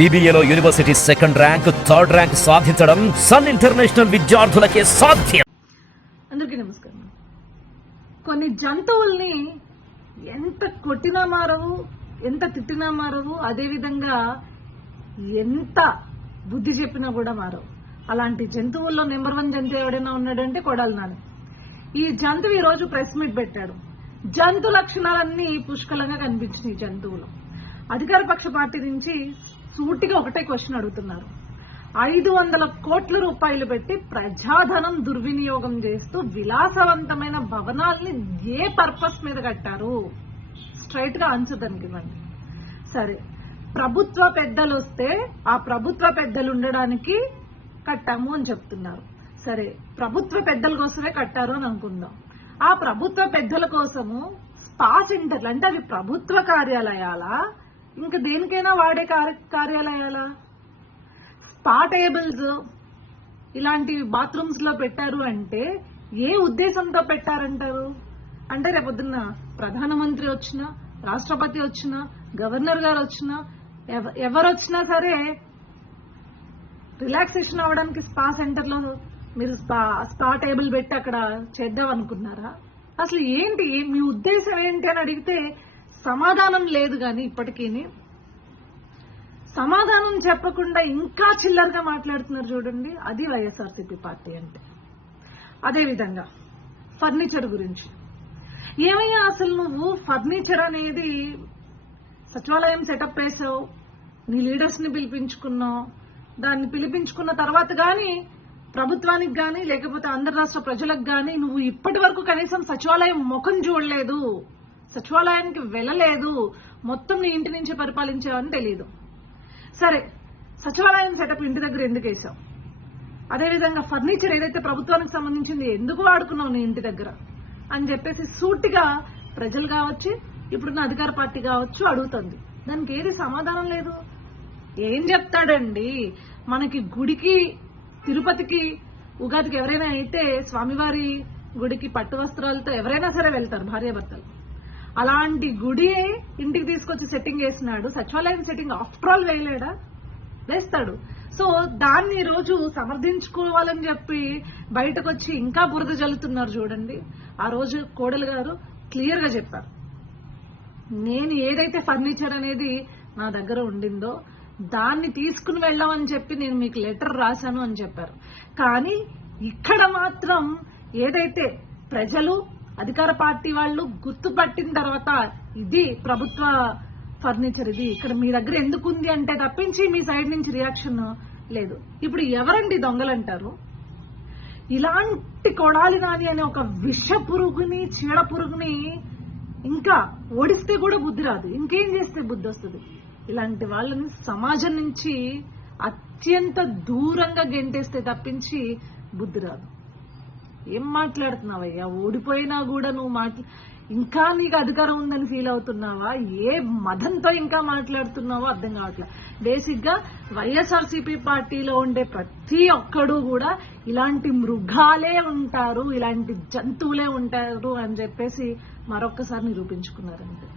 BBAలో university second rank, third rank సాధించడం Sun International విద్యార్థులకే సాధ్యం. అందరికీ నమస్కారం. కొన్ని జంతువుల్ని ఎంత కొట్టినా మారవు, ఎంత తిట్టినా మారవు, అదేవిధంగా ఎంత బుద్ధి చెప్పినా కూడా మారవు. అలాంటి జంతువుల్లో నెంబర్ 1 జంతువు ఎవడైనా ఉన్నాడంటే కొడాలి నాని. ఈ జంతువు ఈ రోజు ప్రెస్ మీట్ పెట్టాడు. జంతు లక్షణాలన్నీ పుష్కలంగా కనిపించినాయి జంతువులు. అధికార పక్ష పార్టీ నుంచి సూటిగా ఒకటే క్వశ్చన్ అడుగుతున్నారు. 500 కోట్ల రూపాయలు పెట్టి ప్రజాధనం దుర్వినియోగం చేస్తూ విలాసవంతమైన భవనాల్ని ఏ పర్పస్ మీద కట్టారు? స్ట్రైట్ గా ఆన్సర్ దానికి ఇవ్వండి. సరే, ప్రభుత్వ పెద్దలు వస్తే ఆ ప్రభుత్వ పెద్దలు ఉండడానికి కట్టాము అని చెప్తున్నారు. సరే, ప్రభుత్వ పెద్దల కోసమే కట్టారు అని అనుకుందాం. ఆ ప్రభుత్వ పెద్దల కోసము స్పా సెంటర్లు అంటే అవి ప్రభుత్వ కార్యాలయాలా, ఇంకా దేనికైనా వాడే కార్యాలయాలా? స్పా టేబుల్స్ ఇలాంటి బాత్రూమ్స్ లో పెట్టారు అంటే ఏ ఉద్దేశంతో పెట్టారంటారు? అంటే రేపొద్దున్న ప్రధానమంత్రి వచ్చినా, రాష్ట్రపతి వచ్చినా, గవర్నర్ గారు వచ్చినా, ఎవరు వచ్చినా సరే రిలాక్సేషన్ అవ్వడానికి స్పా సెంటర్ లో మీరు స్పా టేబుల్ పెట్టి అక్కడ చేద్దాం అనుకున్నారా? అసలు ఏంటి మీ ఉద్దేశం ఏంటి అని అడిగితే సమాధానం లేదు. కానీ ఇప్పటికీ సమాధానం చెప్పకుండా ఇంకా చిల్లరగా మాట్లాడుతున్నారు చూడండి. అది వైఎస్ఆర్సీపీ పార్టీ అంటే. అదేవిధంగా ఫర్నిచర్ గురించి ఏమయ్యా, అసలు నువ్వు ఫర్నిచర్ అనేది సచివాలయం సెటప్ చేసావు, నీ లీడర్స్ ని పిలిపించుకున్నావు. దాన్ని పిలిపించుకున్న తర్వాత గాని ప్రభుత్వానికి గాని లేకపోతే ఆంధ్ర రాష్ట్ర ప్రజలకు గాని నువ్వు ఇప్పటి వరకు కనీసం సచివాలయం ముఖం చూడలేదు, సచివాలయానికి వెళ్ళలేదు, మొత్తం నీ ఇంటి నుంచి పరిపాలించావని తెలియదు. సరే, సచివాలయం సెటప్ ఇంటి దగ్గర ఎందుకు వేసావు? అదేవిధంగా ఫర్నిచర్ ఏదైతే ప్రభుత్వానికి సంబంధించింది ఎందుకు వాడుకున్నావు నీ ఇంటి దగ్గర అని చెప్పేసి సూటిగా ప్రజలు కావచ్చు, ఇప్పుడున్న అధికార పార్టీ కావచ్చు అడుగుతుంది. దానికి ఏది సమాధానం లేదు. ఏం చెప్తాడండి? మనకి గుడికి, తిరుపతికి, ఉగాదికి ఎవరైనా అయితే స్వామివారి గుడికి పట్టు వస్త్రాలతో ఎవరైనా సరే వెళ్తారు భార్యాభర్తలు. అలాంటి గుడి ఇంటికి తీసుకొచ్చి సెట్టింగ్ వేసినాడు. సచివాలయం సెట్టింగ్ ఆఫ్టర్ ఆల్ వేయలేడా? వేస్తాడు. సో దాన్ని ఈ రోజు సమర్థించుకోవాలని చెప్పి బయటకు వచ్చి ఇంకా బురద జల్లుతున్నారు చూడండి. ఆ రోజు కోడలు గారు క్లియర్ గా చెప్పారు, నేను ఏదైతే ఫర్నిచర్ అనేది నా దగ్గర ఉండిందో దాన్ని తీసుకుని వెళ్ళామని చెప్పి నేను మీకు లెటర్ రాశాను అని చెప్పారు. కానీ ఇక్కడ మాత్రం ఏదైతే ప్రజలు, అధికార పార్టీ వాళ్ళు గుర్తుపట్టిన తర్వాత ఇది ప్రభుత్వ ఫర్నిచర్, ఇది ఇక్కడ మీ దగ్గర ఎందుకు ఉంది అంటే తప్పించి మీ సైడ్ నుంచి రియాక్షన్ లేదు. ఇప్పుడు ఎవరండి దొంగలంటారు? ఇలాంటి కొడాలి నాని అనే ఒక విష పురుగుని, చీడ పురుగుని ఇంకా ఓడిస్తే కూడా బుద్ధి రాదు, ఇంకేం చేస్తే బుద్ధి వస్తుంది? ఇలాంటి వాళ్ళని సమాజం నుంచి అత్యంత దూరంగా గెంటేస్తే తప్పించి బుద్ధి రాదు. ఏం మాట్లాడుతున్నావయ్యా? ఓడిపోయినా కూడా నువ్వు ఇంకా నీకు అధికారం ఉందని ఫీల్ అవుతున్నావా? ఏ మదంతో ఇంకా మాట్లాడుతున్నావో అర్థం కావట్లేదు. బేసిక్ గా వైఎస్ఆర్సీపీ పార్టీలో ఉండే ప్రతి ఒక్కడు కూడా ఇలాంటి మృగాలే ఉంటారు, ఇలాంటి జంతువులే ఉంటారు అని చెప్పేసి మరొక్కసారి నిరూపించుకున్నారంటే